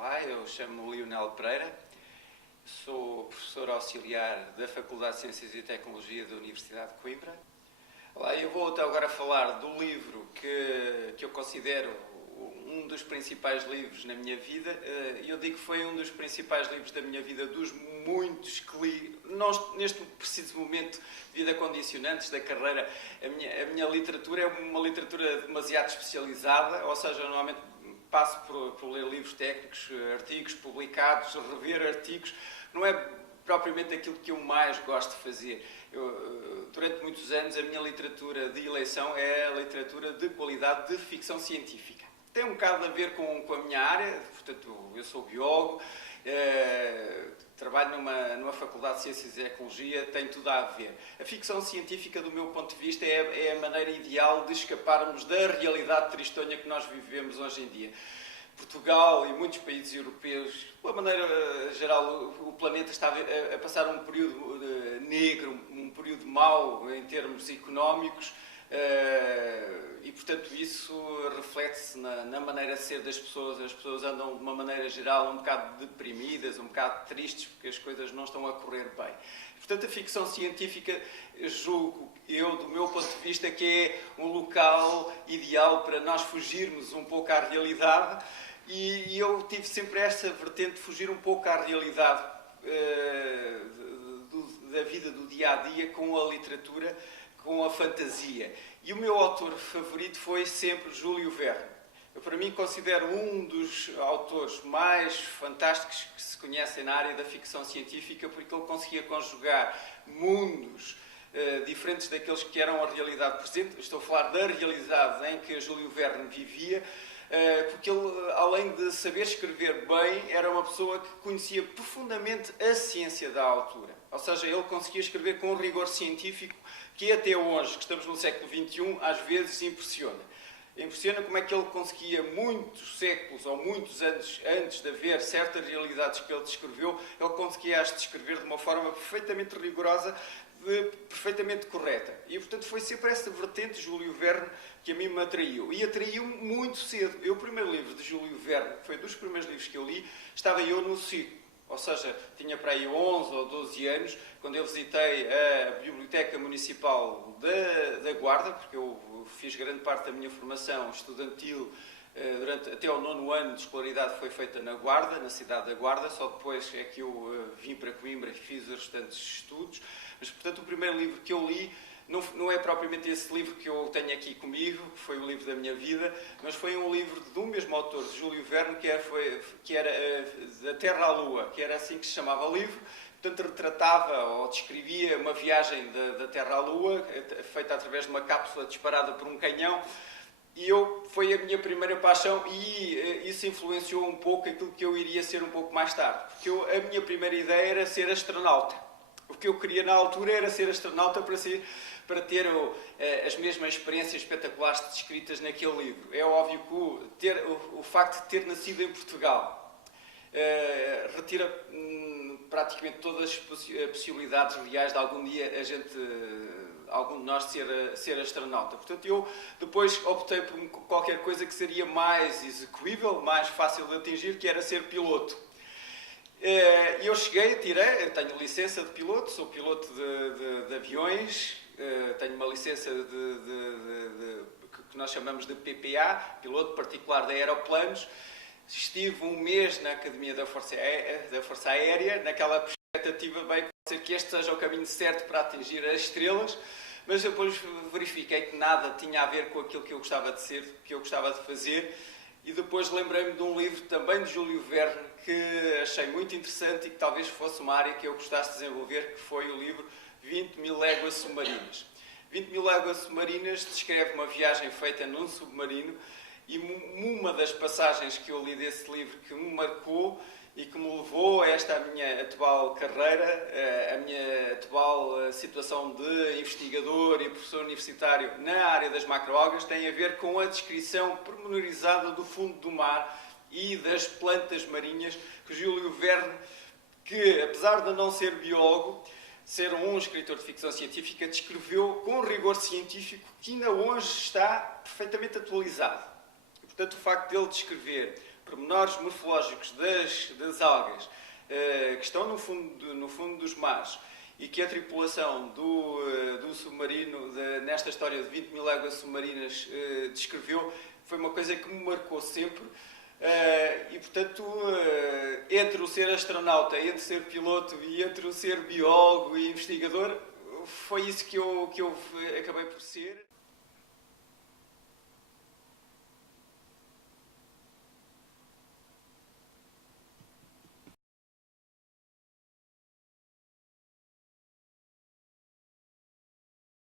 Olá, eu chamo-me Lionel Pereira, sou professor auxiliar da Faculdade de Ciências e Tecnologia da Universidade de Coimbra. Olá, eu vou até agora falar do livro que eu considero um dos principais livros na minha vida. Eu digo que foi um dos principais livros da minha vida, dos muitos que li. Neste preciso momento, devido a condicionantes da carreira, a minha literatura é uma literatura demasiado especializada, ou seja, normalmente passo por ler livros técnicos, artigos publicados, rever artigos. Não é propriamente aquilo que eu mais gosto de fazer. Durante muitos anos, a minha literatura de eleição é a literatura de qualidade de ficção científica. Tem um bocado a ver com a minha área, portanto, eu sou biólogo, trabalho numa Faculdade de Ciências e Ecologia, tem tudo a ver. A ficção científica, do meu ponto de vista, é a maneira ideal de escaparmos da realidade tristonha que nós vivemos hoje em dia. Portugal e muitos países europeus, de uma maneira geral, o planeta está a passar um período negro, um período mau em termos económicos, e portanto isso reflete-se na maneira de ser das pessoas. As pessoas andam de uma maneira geral um bocado deprimidas, um bocado tristes porque as coisas não estão a correr bem. Portanto, a ficção científica, julgo eu, do meu ponto de vista, que é um local ideal para nós fugirmos um pouco à realidade, e eu tive sempre esta vertente de fugir um pouco à realidade da vida do dia-a-dia com a literatura, com a fantasia. E o meu autor favorito foi sempre Júlio Verne. Eu, para mim, considero um dos autores mais fantásticos que se conhecem na área da ficção científica, porque ele conseguia conjugar mundos diferentes daqueles que eram a realidade presente. Estou a falar da realidade em que Júlio Verne vivia, porque ele, além de saber escrever bem, era uma pessoa que conhecia profundamente a ciência da altura. Ou seja, ele conseguia escrever com um rigor científico que até hoje, que estamos no século XXI, às vezes impressiona. Impressiona como é que ele conseguia, muitos séculos ou muitos anos antes de haver certas realidades que ele descreveu, ele conseguia as descrever de uma forma perfeitamente rigorosa, perfeitamente correta. E, portanto, foi sempre essa vertente, Júlio Verne, que a mim me atraiu. E atraiu-me muito cedo. O primeiro livro de Júlio Verne, que foi dos primeiros livros que eu li, estava eu no circo. Ou seja, tinha para aí 11 ou 12 anos, quando eu visitei a Biblioteca Municipal da Guarda, porque eu fiz grande parte da minha formação estudantil, até ao 9º ano de escolaridade foi feita na Guarda, na cidade da Guarda, só depois é que eu vim para Coimbra e fiz os restantes estudos. Mas, portanto, o primeiro livro que eu li não é propriamente esse livro que eu tenho aqui comigo, que foi o livro da minha vida, mas foi um livro do mesmo autor, de Júlio Verne, que era Da Terra à Lua, que era assim que se chamava o livro. Portanto, retratava ou descrevia uma viagem da Terra à Lua, feita através de uma cápsula disparada por um canhão, e foi a minha primeira paixão, e isso influenciou um pouco aquilo que eu iria ser um pouco mais tarde. Porque a minha primeira ideia era ser astronauta. O que eu queria na altura era ser astronauta para ter as mesmas experiências espetaculares descritas naquele livro. É óbvio que o facto de ter nascido em Portugal retira praticamente todas as possibilidades reais de algum dia algum de nós ser astronauta. Portanto, eu depois optei por qualquer coisa que seria mais execuível, mais fácil de atingir, que era ser piloto. E eu eu tenho licença de piloto, sou piloto de aviões, tenho uma licença que nós chamamos de PPA, piloto particular de aeroplanos. Estive um mês na Academia da Força Aérea, naquela perspectiva, bem, pode ser que este seja o caminho certo para atingir as estrelas, mas depois verifiquei que nada tinha a ver com aquilo que eu gostava de ser, que eu gostava de fazer. E depois lembrei-me de um livro também de Júlio Verne que achei muito interessante e que talvez fosse uma área que eu gostasse de desenvolver, que foi o livro 20.000 Léguas Submarinas. 20.000 Léguas Submarinas descreve uma viagem feita num submarino, e uma das passagens que eu li desse livro que me marcou e que me levou a esta minha atual carreira, a minha atual situação de investigador e professor universitário na área das macroalgas, tem a ver com a descrição pormenorizada do fundo do mar e das plantas marinhas que Júlio Verne, que apesar de não ser biólogo, ser um escritor de ficção científica, descreveu com um rigor científico que ainda hoje está perfeitamente atualizado. E, portanto, o facto de ele descrever pormenores morfológicos das algas que estão no fundo dos mares e que a tripulação do submarino, nesta história de 20 mil léguas submarinas, descreveu, foi uma coisa que me marcou sempre. E, portanto, entre o ser astronauta, entre ser piloto e entre o ser biólogo e investigador, foi isso que eu acabei por ser.